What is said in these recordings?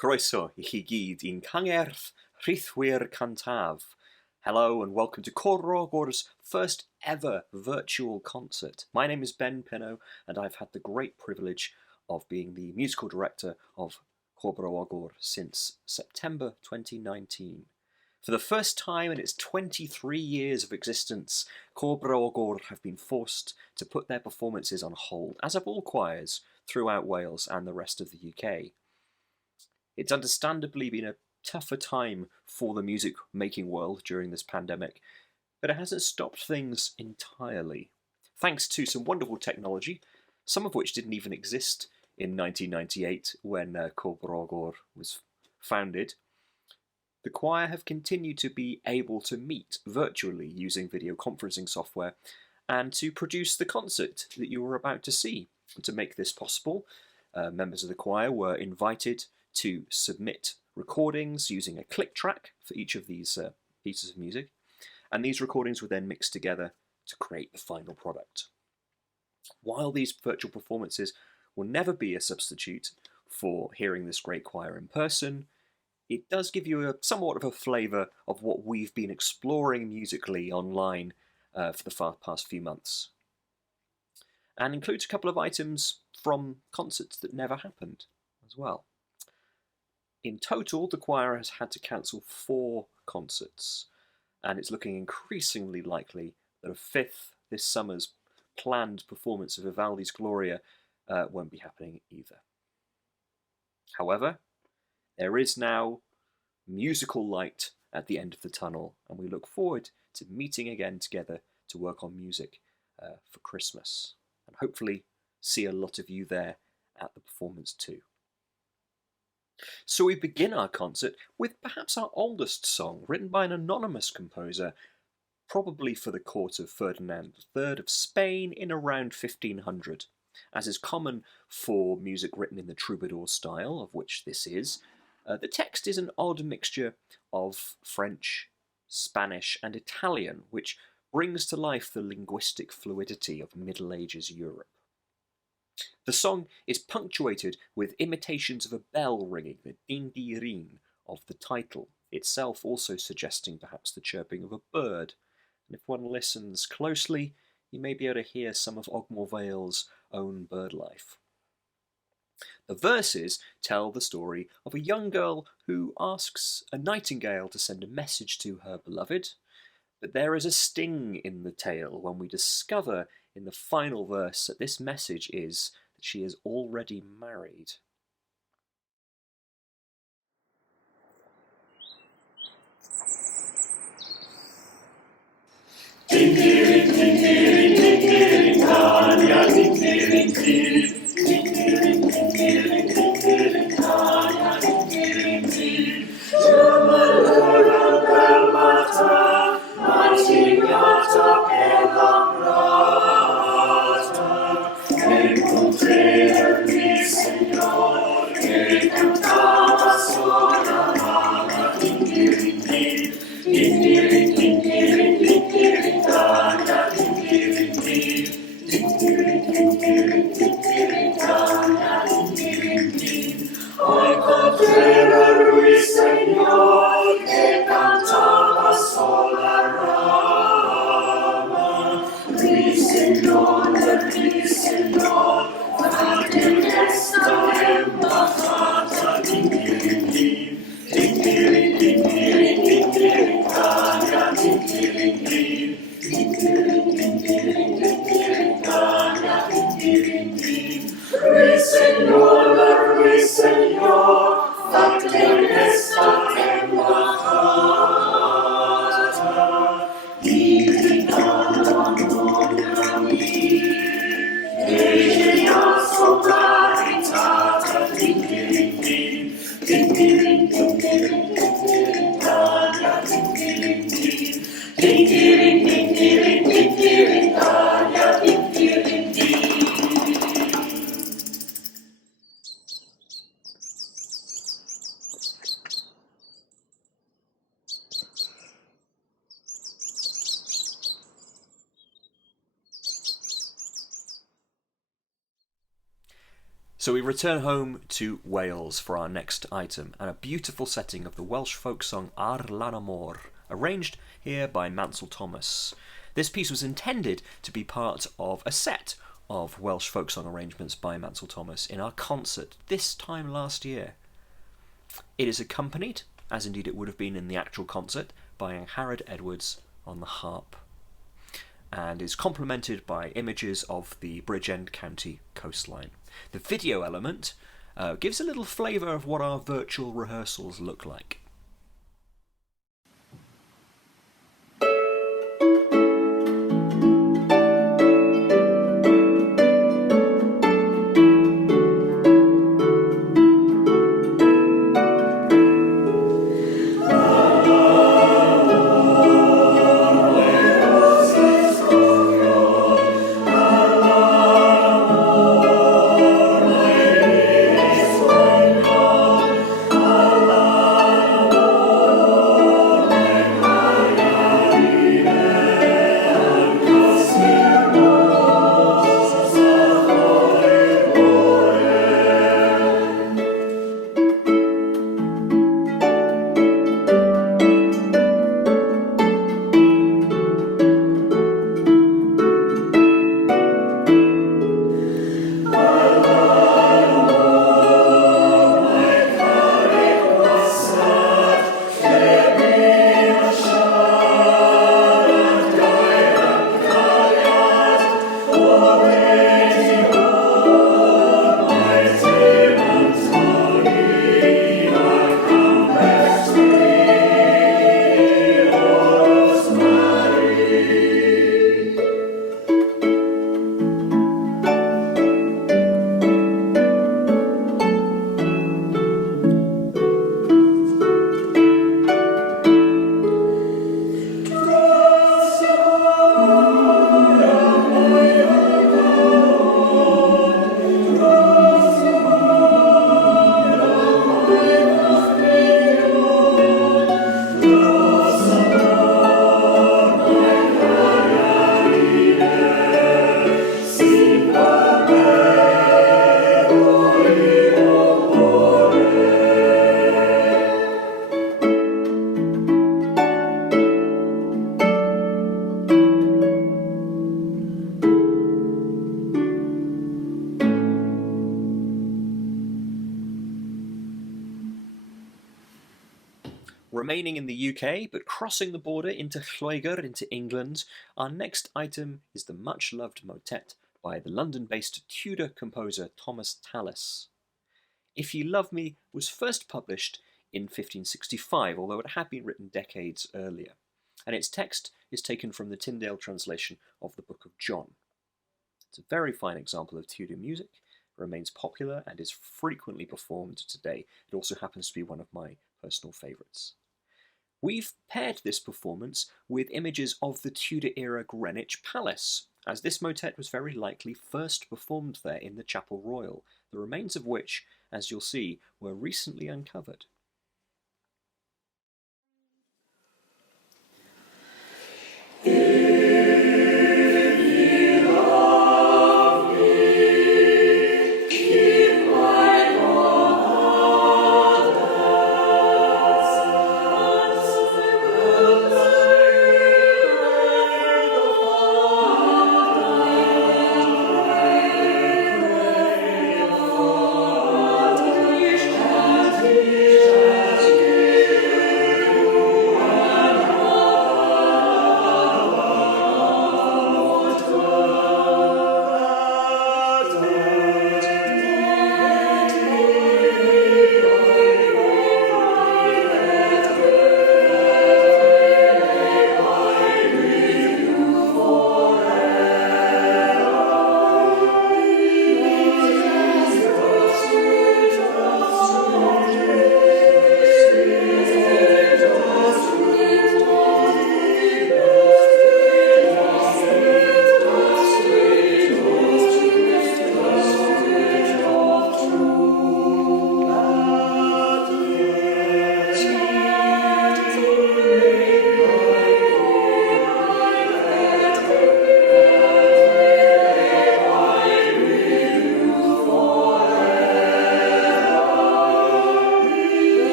Croeso I chi gyd i'n cangerdd rhythwyr cantaf. Hello and welcome to Côr Bro Ogwr's first ever virtual concert. My name is Ben Pinnow and I've had the great privilege of being the musical director of Côr Bro Ogwr since September 2019. For the first time in its 23 years of existence, Côr Bro Ogwr have been forced to put their performances on hold, as have all choirs throughout Wales and the rest of the UK. It's understandably been a tougher time for the music making world during this pandemic, but it hasn't stopped things entirely. Thanks to some wonderful technology, some of which didn't even exist in 1998 when Côr Bro Ogwr was founded, the choir have continued to be able to meet virtually using video conferencing software and to produce the concert that you were about to see. To make this possible, members of the choir were invited to submit recordings using a click track for each of these pieces of music, and these recordings were then mixed together to create the final product. While these virtual performances will never be a substitute for hearing this great choir in person, it does give you somewhat of a flavour of what we've been exploring musically online for the past few months, and includes a couple of items from concerts that never happened as well. In total, the choir has had to cancel 4 concerts, and it's looking increasingly likely that a 5th, this summer's planned performance of Vivaldi's Gloria, won't be happening either. However, there is now musical light at the end of the tunnel, and we look forward to meeting again together to work on music for Christmas, and hopefully see a lot of you there at the performance too. So we begin our concert with perhaps our oldest song, written by an anonymous composer, probably for the court of Ferdinand III of Spain in around 1500. As is common for music written in the troubadour style, of which this is, the text is an odd mixture of French, Spanish and Italian, which brings to life the linguistic fluidity of Middle Ages Europe. The song is punctuated with imitations of a bell ringing, the Dindirín of the title, itself also suggesting perhaps the chirping of a bird. And if one listens closely, you may be able to hear some of Ogmore Vale's own bird life. The verses tell the story of a young girl who asks a nightingale to send a message to her beloved, but there is a sting in the tale when we discover in the final verse that this message is that she is already married. Dindirín, dindirín, dindirín, Tanya, dindirín, dindirín, dindirín, dindirín, dindirín, Tanya, dindirín, dindirín. Jumalura belmata, mantigata pelambrata, encontré mi Señor, que cantaba sola ama, dindirín, dindirín, dindirín, dindirín, dindirín, Tanya, dindirín, dindirín, dindirín, dindirín, dindirín, Tanya, dindirín, dindirín. Encontré a Luis Señor, que cantaba sola rama. Luis Señor, en esta embajada, dindirín, dindirín, dindirín, dindirín, Tanya, dindirín, dindirín, dindirín, dindirín, Tanya, dindirín, dindirín. Luis Señor, en esta embajada, Allanamor a mí, ella solaritata, dindirín, dindirín, dindirín, dindirín, Tanya, dindirín, dindirín, dindirín, dindirín, So we return home to Wales for our next item, and a beautiful setting of the Welsh folk song Arlanamor, arranged here by Mansel Thomas. This piece was intended to be part of a set of Welsh folk song arrangements by Mansel Thomas in our concert this time last year. It is accompanied, as indeed it would have been in the actual concert, by Harrod Edwards on the harp, and is complemented by images of the Bridgend County coastline. The video element gives a little flavour of what our virtual rehearsals look like. Remaining in the UK, but crossing the border into Lloegr, into England, our next item is the much-loved Motet by the London-based Tudor composer Thomas Tallis. If You Love Me was first published in 1565, although it had been written decades earlier, and its text is taken from the Tyndale translation of the Book of John. It's a very fine example of Tudor music, remains popular and is frequently performed today. It also happens to be one of my personal favourites. We've paired this performance with images of the Tudor-era Greenwich Palace, as this motet was very likely first performed there in the Chapel Royal, the remains of which, as you'll see, were recently uncovered. Thank you.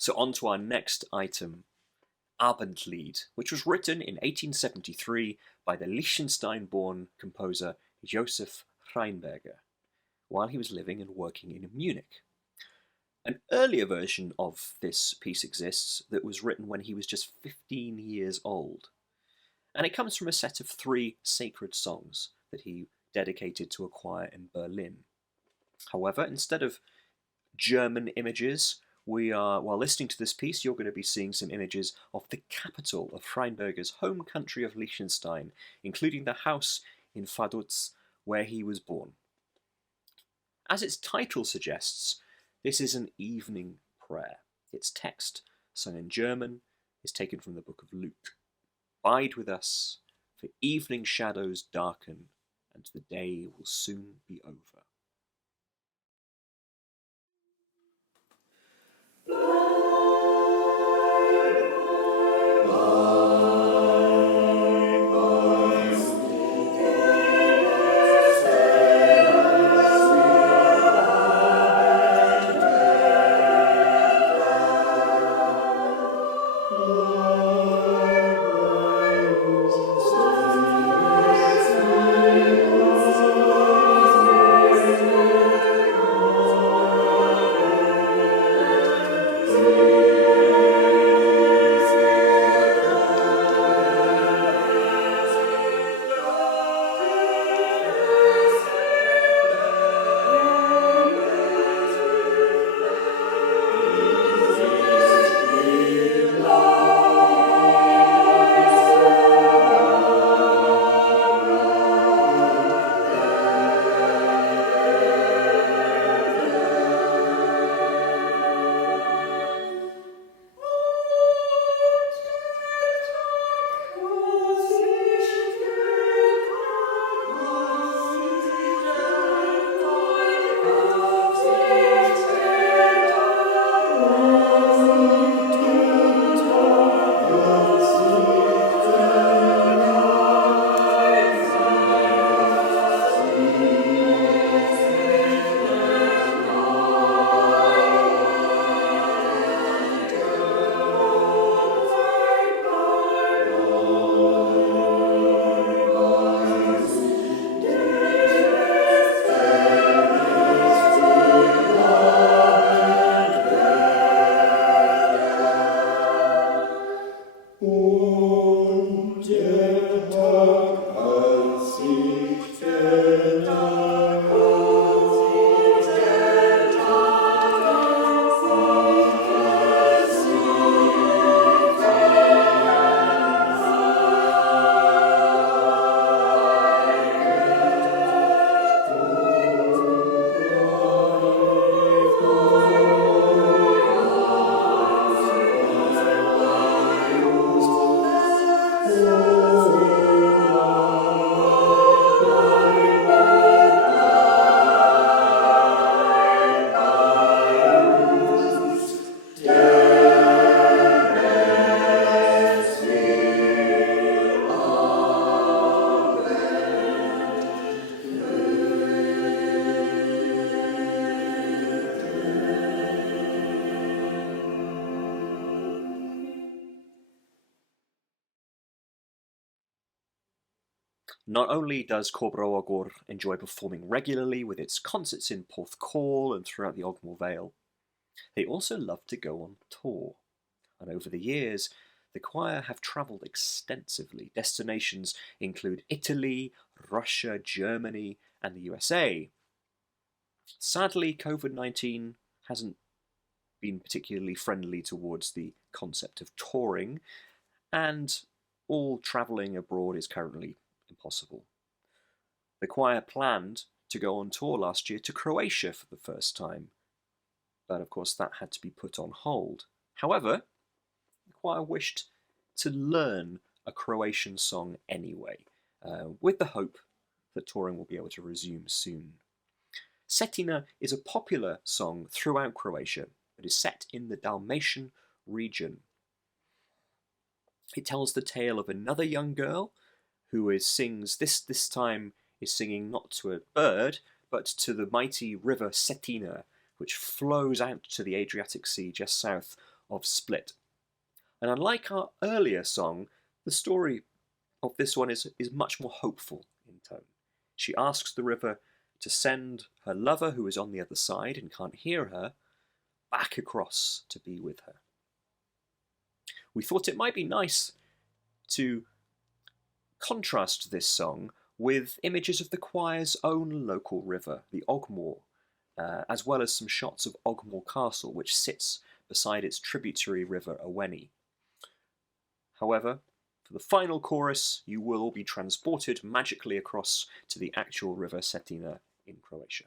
So on to our next item, Abendlied, which was written in 1873 by the Liechtenstein-born composer Josef Rheinberger, while he was living and working in Munich. An earlier version of this piece exists that was written when he was just 15 years old, and it comes from a set of 3 sacred songs that he dedicated to a choir in Berlin. However, instead of German images, while listening to this piece, you're going to be seeing some images of the capital of Rheinberger's home country of Liechtenstein, including the house in Vaduz where he was born. As its title suggests, this is an evening prayer. Its text, sung in German, is taken from the book of Luke. Bide with us, for evening shadows darken, and the day will soon be over. Not only does Côr Bro Ogwr enjoy performing regularly with its concerts in Porthcawl and throughout the Ogmore Vale, they also love to go on tour. And over the years, the choir have travelled extensively. Destinations include Italy, Russia, Germany, and the USA. Sadly, COVID-19 hasn't been particularly friendly towards the concept of touring, and all travelling abroad is currently impossible. The choir planned to go on tour last year to Croatia for the first time, but of course that had to be put on hold. However, the choir wished to learn a Croatian song anyway, with the hope that touring will be able to resume soon. Setina is a popular song throughout Croatia. It is set in the Dalmatian region. It tells the tale of another young girl who sings not to a bird, but to the mighty river Cetina, which flows out to the Adriatic Sea just south of split. And unlike our earlier song, the story of this one is much more hopeful in tone. She asks the river to send her lover, who is on the other side and can't hear her, back across to be with her. We thought it might be nice to contrast this song with images of the choir's own local river, the Ogmore, as well as some shots of Ogmore Castle, which sits beside its tributary river Awenny. However, for the final chorus, you will all be transported magically across to the actual river Cetina in Croatia.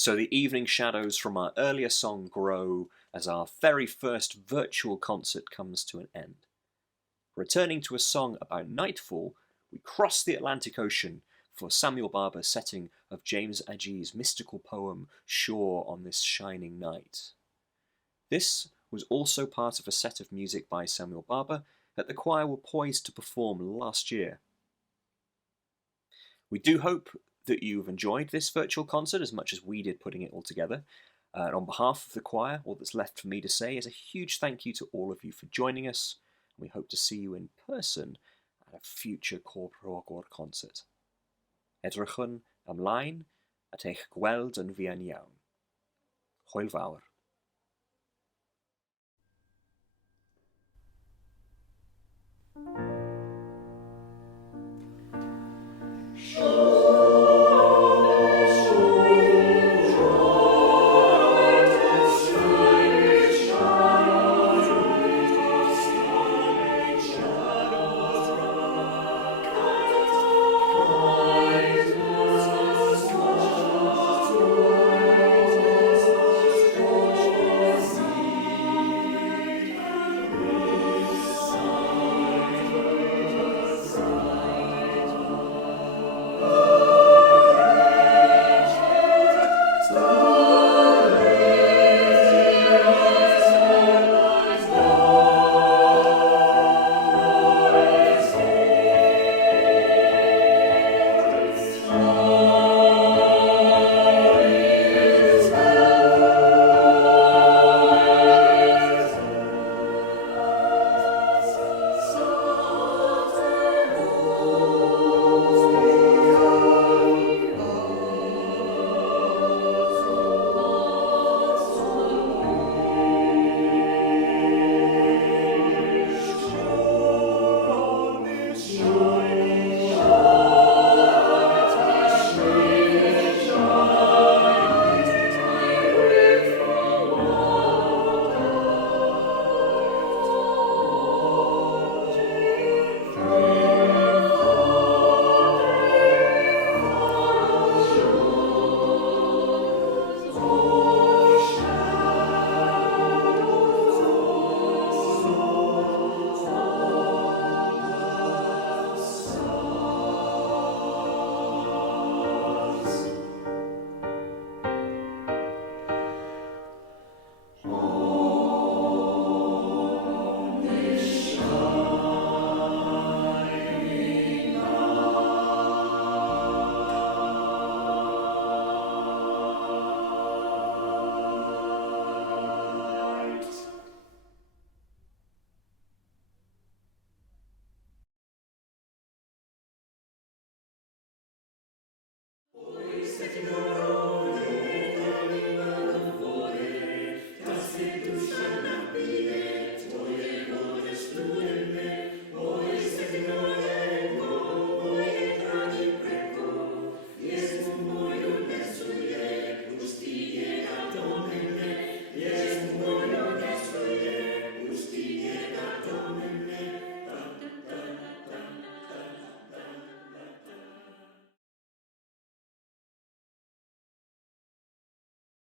So the evening shadows from our earlier song grow as our very first virtual concert comes to an end. Returning to a song about nightfall, we cross the Atlantic Ocean for Samuel Barber's setting of James Agee's mystical poem Shore on This Shining Night. This was also part of a set of music by Samuel Barber that the choir were poised to perform last year. We do hope that you've enjoyed this virtual concert as much as we did putting it all together. And on behalf of the choir, all that's left for me to say is a huge thank you to all of you for joining us. We hope to see you in person at a future Côr Bro Ogwr concert. Edrychwn ymlaen at eich gweld yn fuan iawn. Hwyl fawr. Oh, Setina,